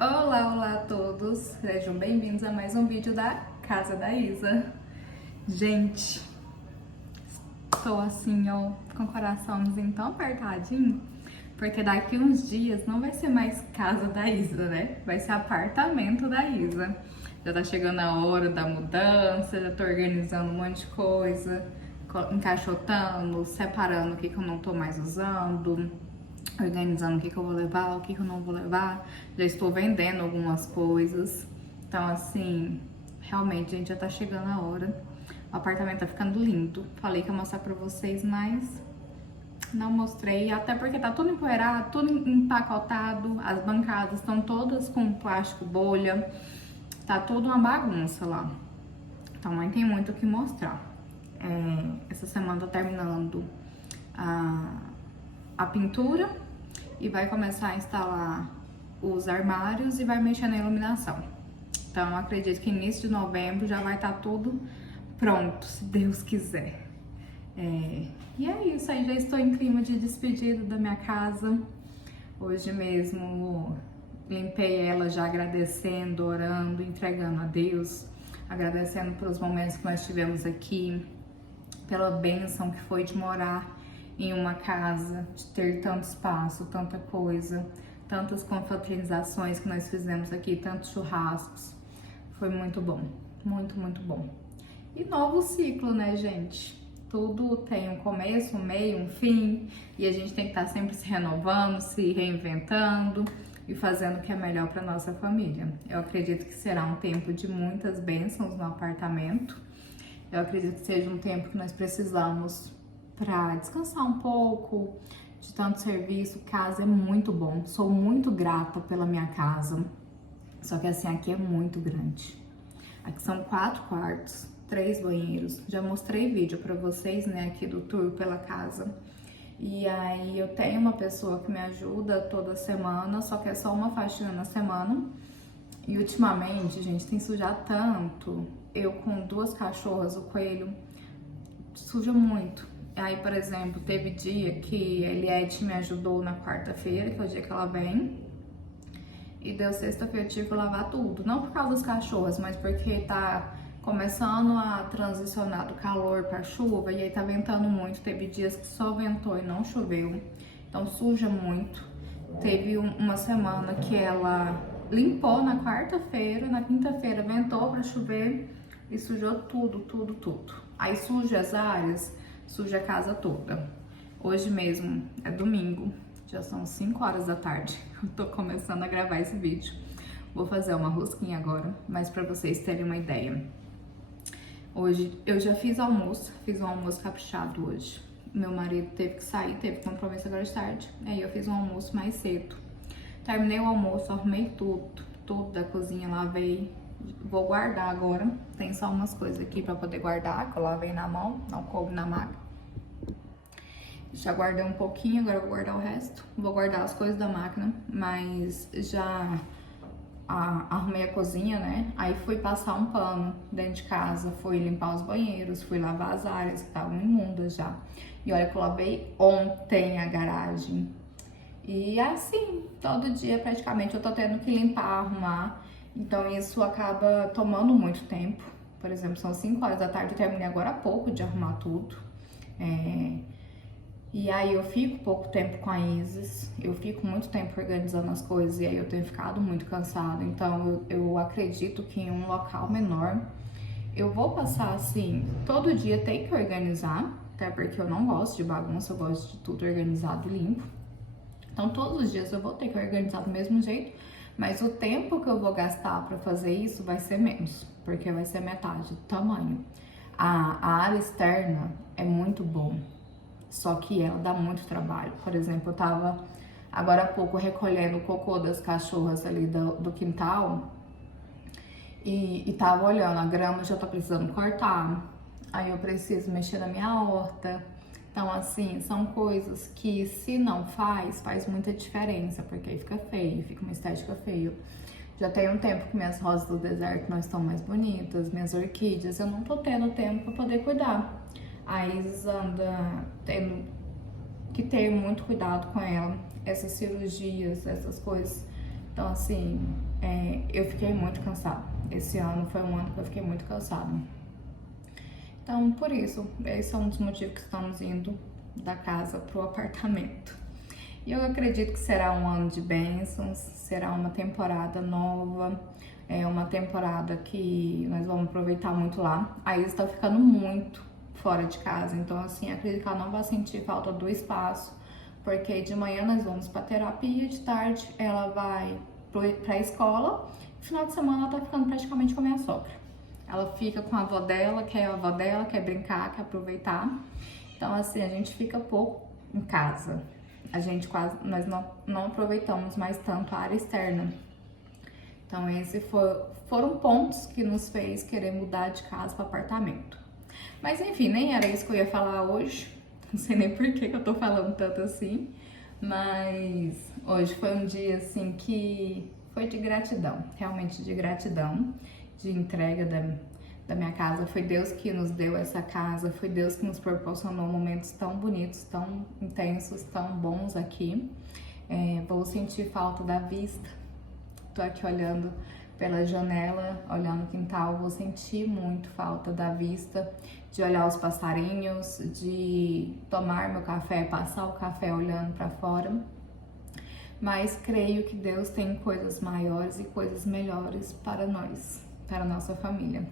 Olá, olá a todos, sejam bem-vindos a mais um vídeo da Casa da Isa. Gente, tô assim, ó, com o coraçãozinho tão apertadinho, porque daqui uns dias não vai ser mais Casa da Isa, né? Vai ser apartamento da Isa. Já tá chegando a hora da mudança, já tô organizando um monte de coisa, encaixotando, separando o que eu não tô mais usando, organizando o que eu vou levar, o que eu não vou levar. Já estou vendendo algumas coisas. Então, assim, realmente, gente, já tá chegando a hora. O apartamento tá ficando lindo. Falei que ia mostrar pra vocês, mas não mostrei. Até porque tá tudo empoeirado, tudo empacotado. As bancadas estão todas com plástico bolha. Tá tudo uma bagunça lá. Então, nem tem muito o que mostrar. Essa semana tá terminando a pintura e vai começar a instalar os armários e vai mexer na iluminação. Então, eu acredito que início de novembro já vai estar tudo pronto, se Deus quiser. E é isso, aí já estou em clima de despedida da minha casa. Hoje mesmo limpei ela já agradecendo, orando, entregando a Deus, agradecendo pelos momentos que nós tivemos aqui, pela bênção que foi de morar em uma casa, de ter tanto espaço, tanta coisa, tantas confraternizações que nós fizemos aqui, tantos churrascos. Foi muito bom, muito, muito bom. E novo ciclo, né, gente? Tudo tem um começo, um meio, um fim, e a gente tem que estar sempre se renovando, se reinventando e fazendo o que é melhor para nossa família. Eu acredito que será um tempo de muitas bênçãos no apartamento. Eu acredito que seja um tempo que nós precisamos para descansar um pouco de tanto serviço. Casa é muito bom, sou muito grata pela minha casa, só que assim, aqui é muito grande. Aqui são 4 quartos, 3 banheiros, já mostrei vídeo para vocês, né, aqui do tour pela casa. E aí eu tenho uma pessoa que me ajuda toda semana, só que é só uma faxina na semana. E ultimamente, gente, tem sujado tanto. Eu com 2 cachorras, o coelho suja muito. Aí, por exemplo, teve dia que a Eliette me ajudou na quarta-feira, que é o dia que ela vem. E deu sexta-feira, eu tive que lavar tudo. Não por causa das cachorras, mas porque tá começando a transicionar do calor pra chuva. E aí tá ventando muito. Teve dias que só ventou e não choveu. Então suja muito. Teve uma semana que ela limpou na quarta-feira, na quinta-feira ventou pra chover e sujou tudo, tudo, tudo. Aí suja as áreas, suja a casa toda. Hoje mesmo é domingo, já são 5 horas da tarde. Eu tô começando a gravar esse vídeo. Vou fazer uma rosquinha agora, mas pra vocês terem uma ideia. Hoje eu já fiz um almoço caprichado hoje. Meu marido teve que sair, teve compromisso agora de tarde. Aí eu fiz um almoço mais cedo. Terminei o almoço, arrumei tudo da cozinha, lavei. Vou guardar agora. Tem só umas coisas aqui pra poder guardar, que eu lavei na mão, não coube na máquina. Já guardei um pouquinho, agora eu vou guardar o resto. Vou guardar as coisas da máquina, mas já arrumei a cozinha, né? Aí fui passar um pano dentro de casa, fui limpar os banheiros, fui lavar as áreas que estavam imundas já. E olha que eu lavei ontem a garagem. E assim, todo dia praticamente eu tô tendo que limpar, arrumar. Então isso acaba tomando muito tempo. Por exemplo, são 5 horas da tarde, eu terminei agora há pouco de arrumar tudo. E aí eu fico pouco tempo com a Isis, eu fico muito tempo organizando as coisas e aí eu tenho ficado muito cansada. Então eu acredito que em um local menor eu vou passar assim, todo dia tem que organizar, até porque eu não gosto de bagunça, eu gosto de tudo organizado e limpo. Então todos os dias eu vou ter que organizar do mesmo jeito, mas o tempo que eu vou gastar para fazer isso vai ser menos, porque vai ser metade do tamanho. A área externa é muito boa. Só que ela dá muito trabalho. Por exemplo, eu tava agora há pouco recolhendo o cocô das cachorras ali do quintal e tava olhando, a grama já tá precisando cortar, aí eu preciso mexer na minha horta. Então, assim, são coisas que se não faz muita diferença, porque aí fica feio, fica uma estética feia. Já tem um tempo que minhas rosas do deserto não estão mais bonitas, minhas orquídeas, eu não tô tendo tempo pra poder cuidar. A Isis anda tendo que ter muito cuidado com ela. Essas cirurgias, essas coisas Então, assim, eu fiquei muito cansada. Esse ano foi um ano que eu fiquei muito cansada. Então, por isso, esse é um dos motivos que estamos indo da casa pro apartamento. E eu acredito que será um ano de bênçãos, será uma temporada nova, uma temporada que nós vamos aproveitar muito lá. A Isa está ficando muito fora de casa, então assim, acredito que ela não vai sentir falta do espaço, porque de manhã nós vamos para terapia, de tarde ela vai para a escola, no final de semana ela tá ficando praticamente com a minha sogra. Ela fica com a avó dela, quer brincar, quer aproveitar. Então assim, a gente fica pouco em casa. Nós não aproveitamos mais tanto a área externa. Então esses foram pontos que nos fez querer mudar de casa para apartamento. Mas enfim, nem era isso que eu ia falar hoje. Não sei nem por que eu tô falando tanto assim. Mas hoje foi um dia assim que foi de gratidão, realmente de gratidão, de entrega da minha casa. Foi Deus que nos deu essa casa, foi Deus que nos proporcionou momentos tão bonitos, tão intensos, tão bons aqui. Vou sentir falta da vista. Tô aqui olhando pela janela, olhando o quintal, vou sentir muito falta da vista, de olhar os passarinhos, de tomar meu café, passar o café olhando para fora. Mas creio que Deus tem coisas maiores e coisas melhores para nós, para a nossa família.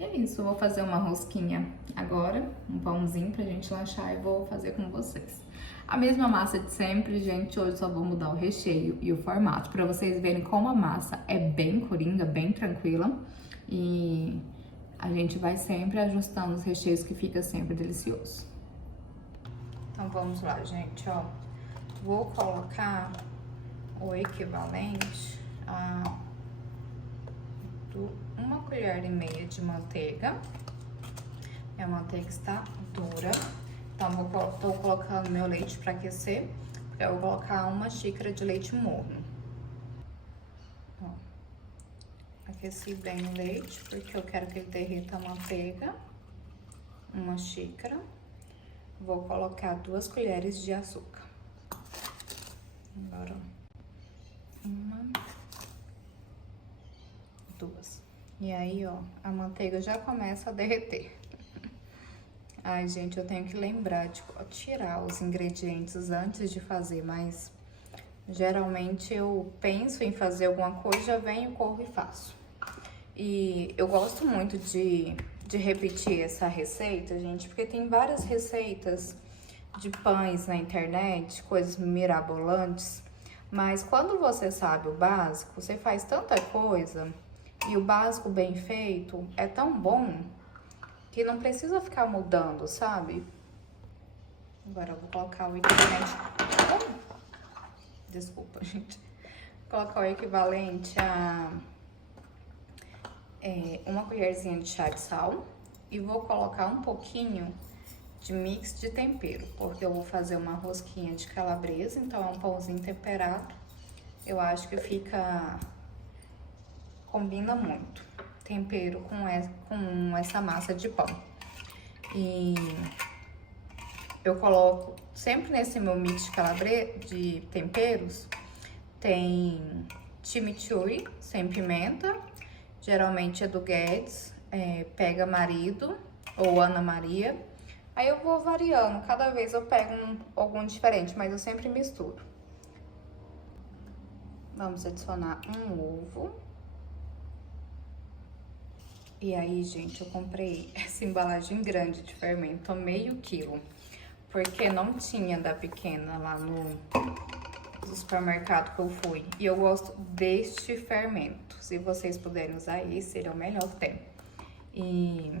E é isso, eu vou fazer uma rosquinha agora, um pãozinho pra gente lanchar e vou fazer com vocês. A mesma massa de sempre, gente, hoje só vou mudar o recheio e o formato, pra vocês verem como a massa é bem coringa, bem tranquila. E a gente vai sempre ajustando os recheios que fica sempre delicioso. Então vamos lá, gente, ó. Vou colocar o equivalente a 1,5 colher de manteiga. Minha manteiga está dura, então tô colocando meu leite para aquecer, porque eu vou colocar 1 xícara de leite morno. Ó, aqueci bem o leite, porque eu quero que ele derreta a manteiga. 1 xícara. Vou colocar 2 colheres de açúcar. Agora, 1, 2. E aí, ó, a manteiga já começa a derreter. Ai, gente, eu tenho que lembrar de tirar os ingredientes antes de fazer, mas geralmente eu penso em fazer alguma coisa, já venho, corro e faço. E eu gosto muito de repetir essa receita, gente, porque tem várias receitas de pães na internet, coisas mirabolantes, mas quando você sabe o básico, você faz tanta coisa. E o básico bem feito é tão bom que não precisa ficar mudando, sabe? Agora eu vou colocar o equivalente... Desculpa, gente. Vou colocar o equivalente a 1 colherzinha de chá de sal. E vou colocar um pouquinho de mix de tempero, porque eu vou fazer uma rosquinha de calabresa, então é um pãozinho temperado. Eu acho que combina muito tempero com essa massa de pão. E eu coloco sempre nesse meu mix de calabresa, de temperos, tem chimichurri sem pimenta, geralmente é do Guedes, Pega Marido ou Ana Maria. Aí eu vou variando, cada vez eu pego algum diferente, mas eu sempre misturo. Vamos adicionar um ovo. E aí, gente, eu comprei essa embalagem grande de fermento, meio quilo, porque não tinha da pequena lá no supermercado que eu fui. E eu gosto deste fermento. Se vocês puderem usar esse, ele é o melhor que tem. E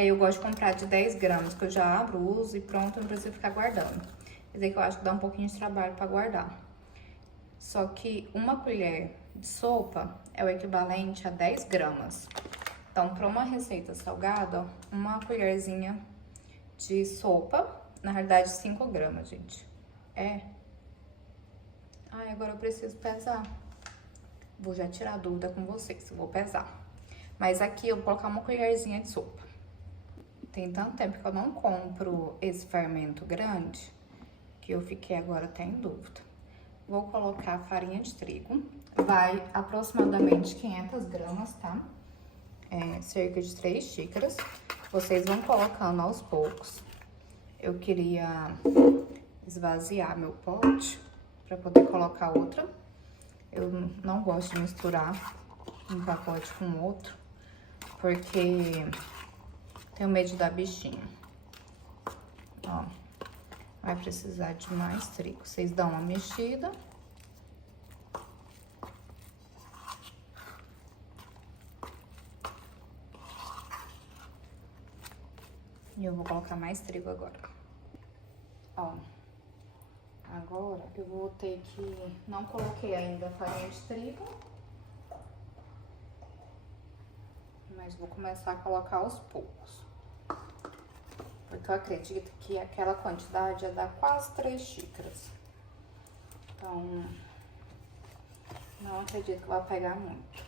aí eu gosto de comprar de 10 gramas, que eu já abro, uso e pronto, não preciso ficar guardando. Quer dizer que eu acho que dá um pouquinho de trabalho pra guardar. Só que 1 colher de sopa é o equivalente a 10 gramas. Então, para uma receita salgada, 1 colherzinha de sopa, na realidade 5 gramas, gente. Ai, agora eu preciso pesar. Vou já tirar a dúvida com vocês, eu vou pesar. Mas aqui eu vou colocar 1 colherzinha de sopa. Tem tanto tempo que eu não compro esse fermento grande, que eu fiquei agora até em dúvida. vou colocar farinha de trigo. Vai aproximadamente 500 gramas, tá? Cerca de 3 xícaras. Vocês vão colocando aos poucos. Eu queria esvaziar meu pote para poder colocar outra. Eu não gosto de misturar um pacote com outro, porque tenho medo de dar bichinho. Ó, vai precisar de mais trigo. Vocês dão uma mexida. E eu vou colocar mais trigo agora. Ó, agora eu vou ter que... Não coloquei ainda a farinha de trigo, mas vou começar a colocar aos poucos. Porque eu acredito que aquela quantidade ia dar quase 3 xícaras. Então, não acredito que vai pegar muito.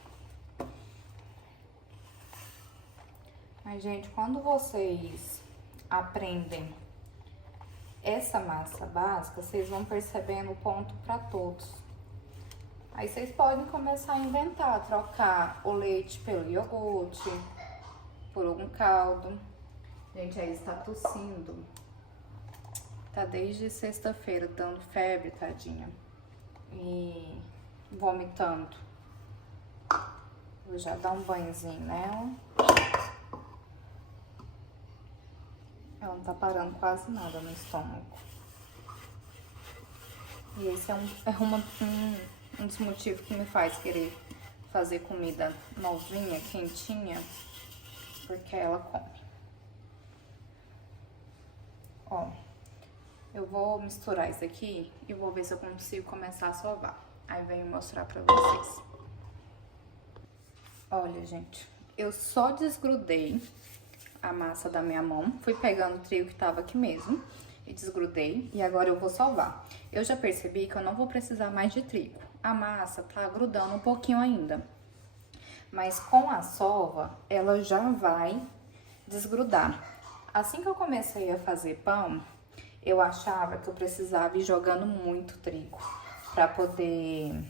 Mas, gente, quando vocês aprendem essa massa básica, vocês vão percebendo o ponto para todos. Aí vocês podem começar a inventar, trocar o leite pelo iogurte, por algum caldo. Gente, aí está tossindo. Tá desde sexta-feira dando febre, tadinha. E vomitando. Vou já dar um banhozinho nela. Ela não tá parando quase nada no estômago. E esse é um dos motivos que me faz querer fazer comida novinha, quentinha, porque ela come. Ó, eu vou misturar isso aqui e vou ver se eu consigo começar a sovar. Aí venho mostrar pra vocês. Olha, gente, eu só desgrudei a massa da minha mão, fui pegando o trigo que tava aqui mesmo e desgrudei, e agora eu vou sovar. Eu já percebi que eu não vou precisar mais de trigo. A massa tá grudando um pouquinho ainda, mas com a sova ela já vai desgrudar. Assim que eu comecei a fazer pão, eu achava que eu precisava ir jogando muito trigo para poder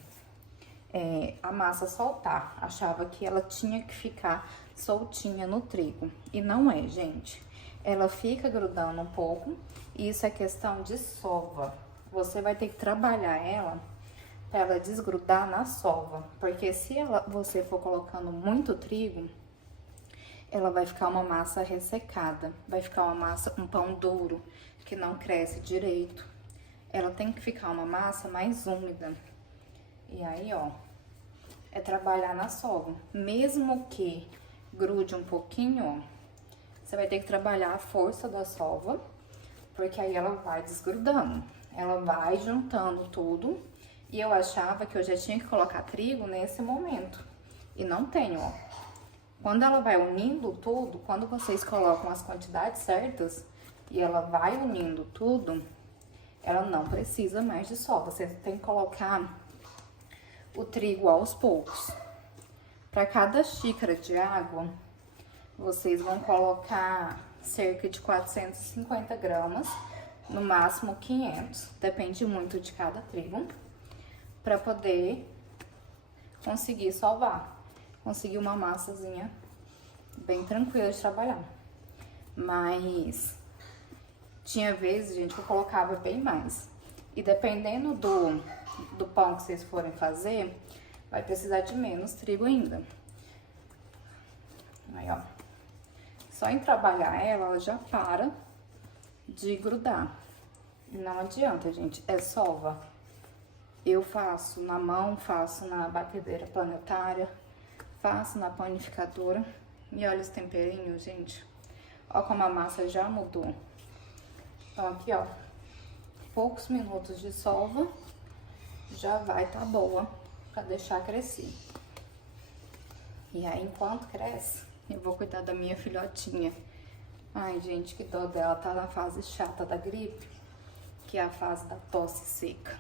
a massa soltar. Achava que ela tinha que ficar soltinha no trigo. E não é, gente. Ela fica grudando um pouco. E isso é questão de sova. Você vai ter que trabalhar ela para ela desgrudar na sova. Porque se você for colocando muito trigo, ela vai ficar uma massa ressecada. Vai ficar uma massa, um pão duro, que não cresce direito. Ela tem que ficar uma massa mais úmida. E aí, ó, é trabalhar na sova. Mesmo que grude um pouquinho, ó, você vai ter que trabalhar a força da sova, porque aí ela vai desgrudando. Ela vai juntando tudo. E eu achava que eu já tinha que colocar trigo nesse momento. E não tenho, ó. Quando ela vai unindo tudo, quando vocês colocam as quantidades certas e ela vai unindo tudo, ela não precisa mais de sova. Você tem que colocar o trigo aos poucos. Para cada xícara de água, vocês vão colocar cerca de 450 gramas, no máximo 500, depende muito de cada trigo, para poder conseguir sovar, conseguir uma massazinha bem tranquila de trabalhar. Mas tinha vezes, gente, que eu colocava bem mais. E dependendo do pão que vocês forem fazer, vai precisar de menos trigo ainda. Aí, ó. Só em trabalhar ela já para de grudar. Não adianta, gente. É sova. Eu faço na mão, faço na batedeira planetária, faço na panificadora. E olha os temperinhos, gente. Ó como a massa já mudou. Então, aqui, ó. Poucos minutos de sova já vai tá boa pra deixar crescer. E aí, enquanto cresce, eu vou cuidar da minha filhotinha. Ai, gente, que dó dela. Tá na fase chata da gripe, que é a fase da tosse seca.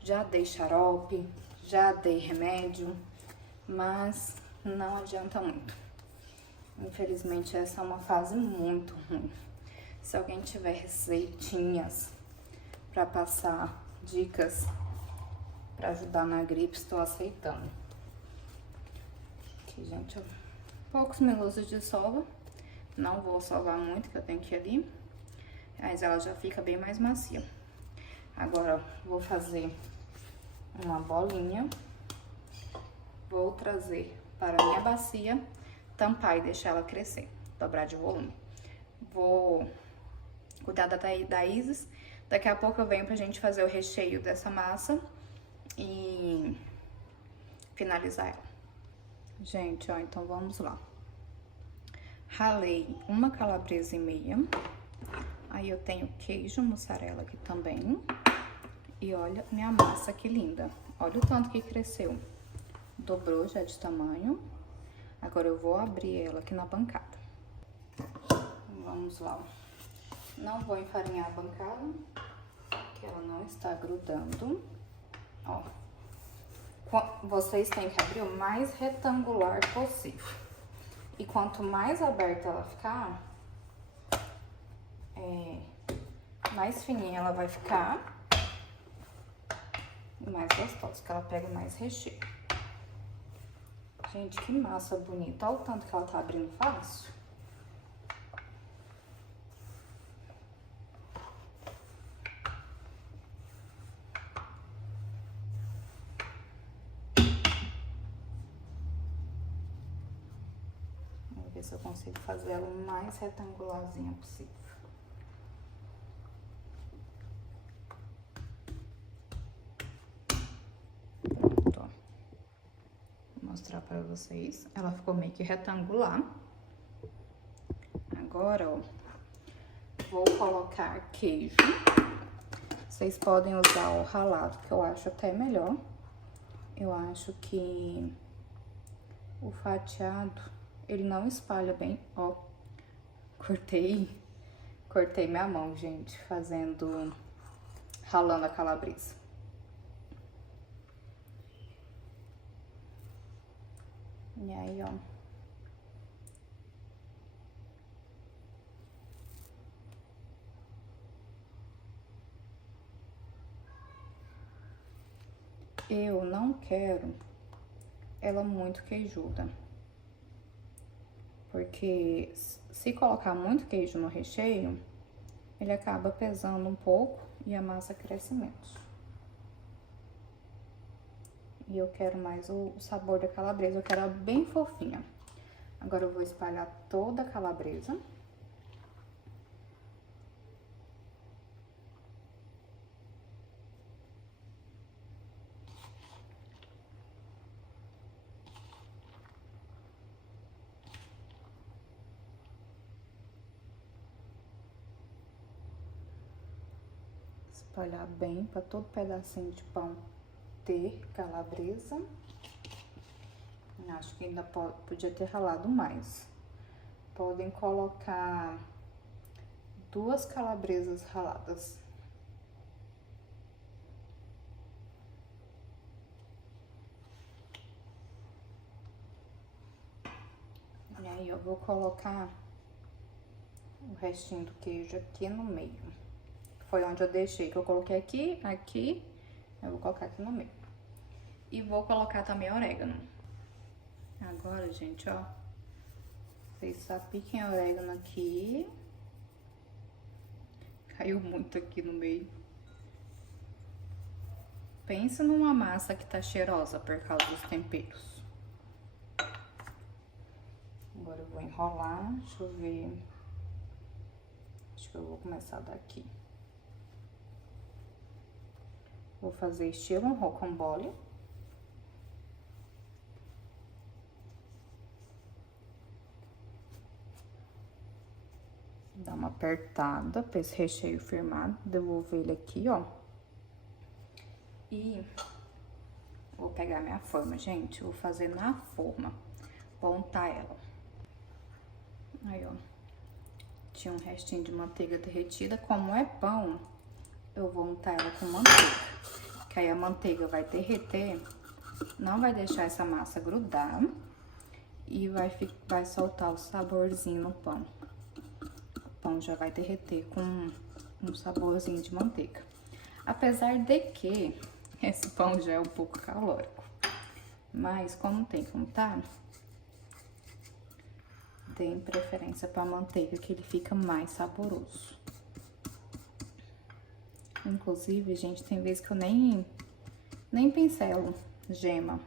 Já dei xarope, já dei remédio, mas não adianta muito. Infelizmente, essa é uma fase muito ruim. Se alguém tiver receitinhas pra passar, dicas Pra ajudar na gripe, estou aceitando. Aqui, gente, ó. Poucos minutos de sova. Não vou sovar muito, que eu tenho que ir ali. Mas ela já fica bem mais macia. Agora, vou fazer uma bolinha. Vou trazer para a minha bacia, tampar e deixar ela crescer. Dobrar de volume. Vou cuidar da Isis. Daqui a pouco eu venho pra gente fazer o recheio dessa massa e finalizar ela. Gente, ó, então vamos lá. Ralei uma calabresa e meia. Aí eu tenho queijo mussarela aqui também. E olha minha massa que linda. Olha o tanto que cresceu. Dobrou já de tamanho. Agora eu vou abrir ela aqui na bancada. Vamos lá. Não vou enfarinhar a bancada, que ela não está grudando. Ó. Vocês têm que abrir o mais retangular possível. E quanto mais aberta ela ficar, mais fininha ela vai ficar e mais gostosa, que ela pega mais recheio. Gente, que massa bonita. Olha o tanto que ela tá abrindo fácil. Vou ver se eu consigo fazer ela o mais retangularzinha possível. Pronto, ó. Vou mostrar pra vocês. Ela ficou meio que retangular. Agora, ó, vou colocar queijo. Vocês podem usar o ralado, que eu acho até melhor. Eu acho que o fatiado, ele não espalha bem. Ó, cortei minha mão, gente, ralando a calabresa. E aí, ó. Eu não quero ela muito queijuda. Porque se colocar muito queijo no recheio, ele acaba pesando um pouco e a massa cresce menos. E eu quero mais o sabor da calabresa, eu quero ela bem fofinha. Agora eu vou espalhar toda a calabresa. Espalhar bem para todo pedacinho de pão ter calabresa. Acho que ainda podia ter ralado mais. Podem colocar 2 calabresas raladas. E aí eu vou colocar o restinho do queijo aqui no meio. Foi onde eu deixei, que eu coloquei aqui, eu vou colocar aqui no meio. E vou colocar também orégano. Agora, gente, ó, vocês só piquem orégano aqui. Caiu muito aqui no meio. Pensa numa massa que tá cheirosa por causa dos temperos. Agora eu vou enrolar, deixa eu ver. Acho que eu vou começar daqui. Vou fazer estilo um rocambole. Dar uma apertada para esse recheio firmar. Devolver ele aqui, ó. E vou pegar minha forma, gente. Vou fazer na forma. Vou untar ela. Aí, ó. Tinha um restinho de manteiga derretida. Como é pão, eu vou untar ela com manteiga. Que aí a manteiga vai derreter, não vai deixar essa massa grudar e vai soltar o saborzinho no pão. O pão já vai derreter com um saborzinho de manteiga. Apesar de que esse pão já é um pouco calórico. Mas como tem contato, deem preferência para manteiga, que ele fica mais saboroso. Inclusive, gente, tem vezes que eu nem pincelo gema.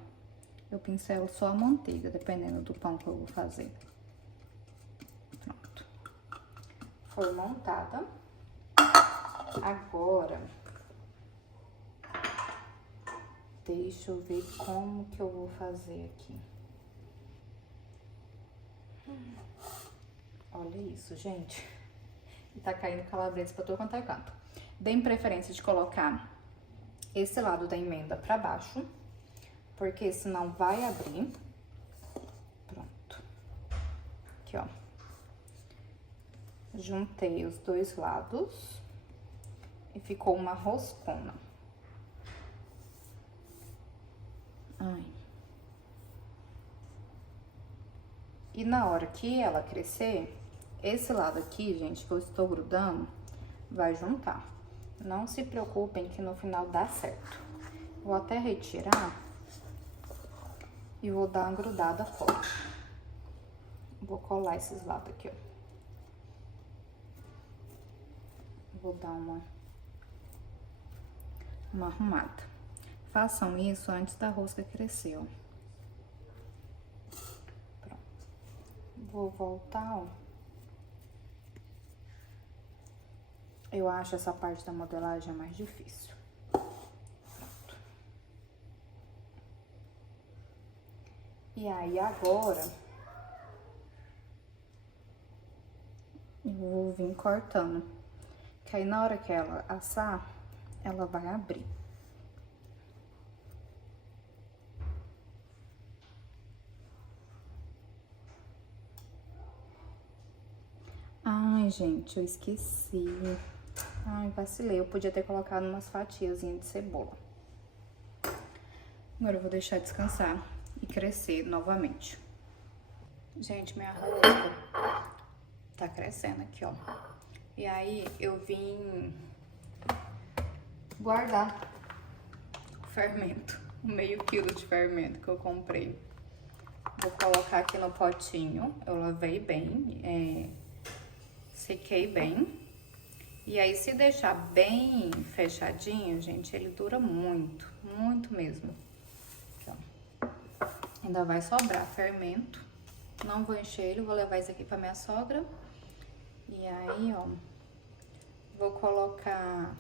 Eu pincelo só a manteiga, dependendo do pão que eu vou fazer. Pronto. Foi montada. Agora, deixa eu ver como que eu vou fazer aqui. Olha isso, gente. E tá caindo calabresa pra todo quanto é canto. Deem preferência de colocar esse lado da emenda pra baixo, porque senão vai abrir. Pronto. Aqui, ó. Juntei os dois lados e ficou uma roscona. Ai. E na hora que ela crescer, esse lado aqui, gente, que eu estou grudando, vai juntar. Não se preocupem que no final dá certo. Vou até retirar e vou dar uma grudada fora. Vou colar esses lados aqui, ó. Vou dar uma arrumada. Façam isso antes da rosca crescer, ó. Pronto. Vou voltar, ó. Eu acho essa parte da modelagem mais difícil. Pronto. E aí, agora, eu vou vir cortando. Que aí, na hora que ela assar, ela vai abrir. Ai, gente, eu esqueci. Ai, vacilei. Eu podia ter colocado umas fatiazinhas de cebola. Agora eu vou deixar descansar e crescer novamente. Gente, minha rosca tá crescendo aqui, ó. E aí, eu vim guardar o fermento. Meio quilo de fermento que eu comprei. Vou colocar aqui no potinho. Eu lavei bem, sequei bem. E aí, se deixar bem fechadinho, gente, ele dura muito, muito mesmo. Aqui, ó. Ainda vai sobrar fermento. Não vou encher ele, vou levar isso aqui pra minha sogra. E aí, ó, vou colocar...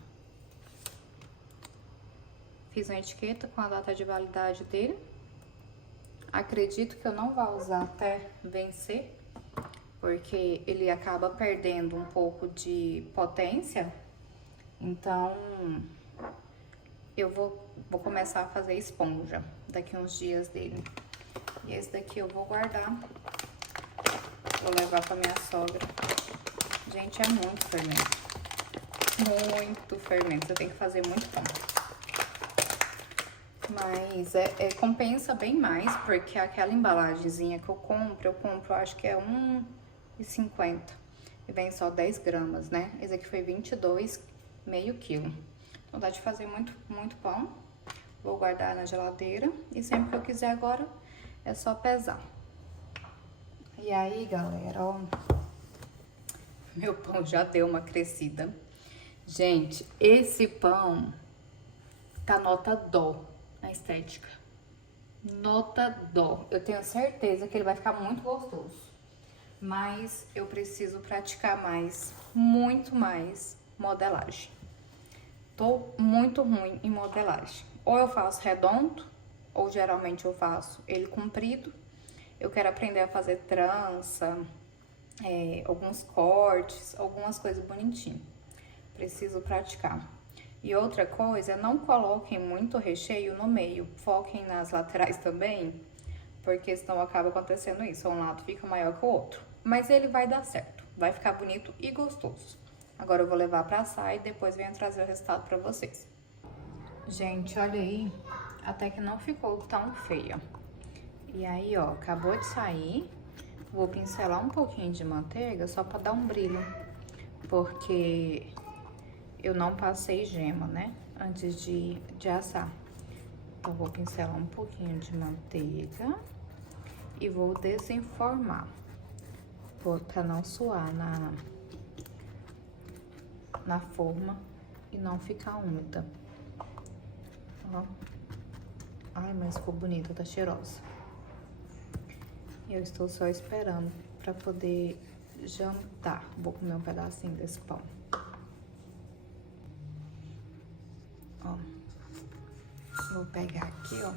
Fiz uma etiqueta com a data de validade dele. Acredito que eu não vou usar até vencer, porque ele acaba perdendo um pouco de potência. Então, eu vou começar a fazer esponja daqui uns dias dele. E esse daqui eu vou guardar. Vou levar pra minha sogra. Gente, é muito fermento. Muito fermento. Você tem que fazer muito pão. Mas compensa bem mais, porque aquela embalagenzinha que eu compro, acho que é R$1,50. E vem só 10 gramas, né? Esse aqui foi 22, meio quilo. Então dá de fazer muito, muito pão. Vou guardar na geladeira. E sempre que eu quiser agora, é só pesar. E aí, galera, ó. Meu pão já deu uma crescida. Gente, esse pão tá nota dó na estética. Nota dó. Eu tenho certeza que ele vai ficar muito gostoso. Mas eu preciso praticar mais, muito mais modelagem. Tô muito ruim em modelagem. Ou eu faço redondo, ou geralmente eu faço ele comprido. Eu quero aprender a fazer trança, alguns cortes, algumas coisas bonitinhas. Preciso praticar. E outra coisa, não coloquem muito recheio no meio, foquem nas laterais também, porque senão acaba acontecendo isso, um lado fica maior que o outro. Mas ele vai dar certo, vai ficar bonito e gostoso. Agora eu vou levar pra assar e depois venho trazer o resultado pra vocês. Gente, olha aí, até que não ficou tão feia. E aí, ó, acabou de sair. Vou pincelar um pouquinho de manteiga só pra dar um brilho, porque eu não passei gema, né, antes de assar. Então, vou pincelar um pouquinho de manteiga e vou desenformar, pra não suar na forma e não ficar úmida. Ó. Ai, mas ficou bonita, tá cheirosa. E eu estou só esperando pra poder jantar. Vou comer um pedacinho desse pão. Ó. Vou pegar aqui, ó.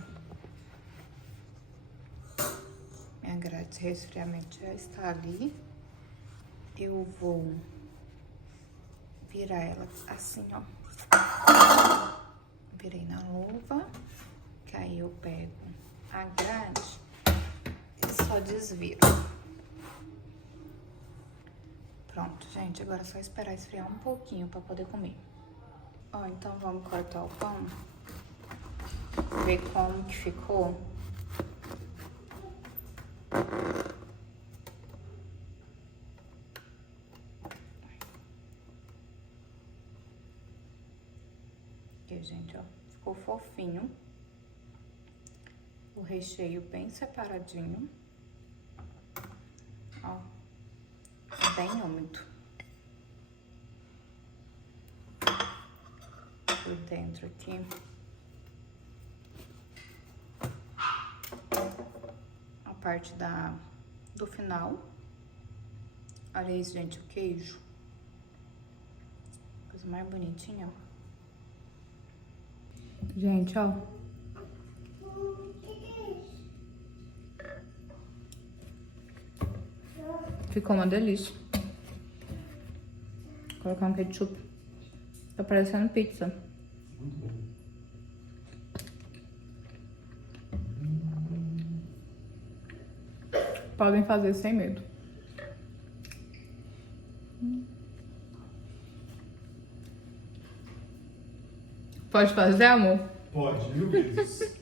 Minha grade de resfriamento já está ali. Eu vou virar ela assim, ó. Virei na luva. Que aí eu pego a grade e só desviro. Pronto, gente. Agora é só esperar esfriar um pouquinho pra poder comer. Ó, então vamos cortar o pão. Ver como que ficou. Aqui, gente, ó. Ficou fofinho. O recheio bem separadinho. Ó. Bem úmido. Por dentro aqui. A parte do final. Olha isso, gente, o queijo. Coisa mais bonitinha, ó. Gente, ó. Ficou uma delícia. Vou colocar um ketchup. Tá parecendo pizza. Muito bom. Podem fazer sem medo. Pode fazer, amor? Pode, 1000 vezes.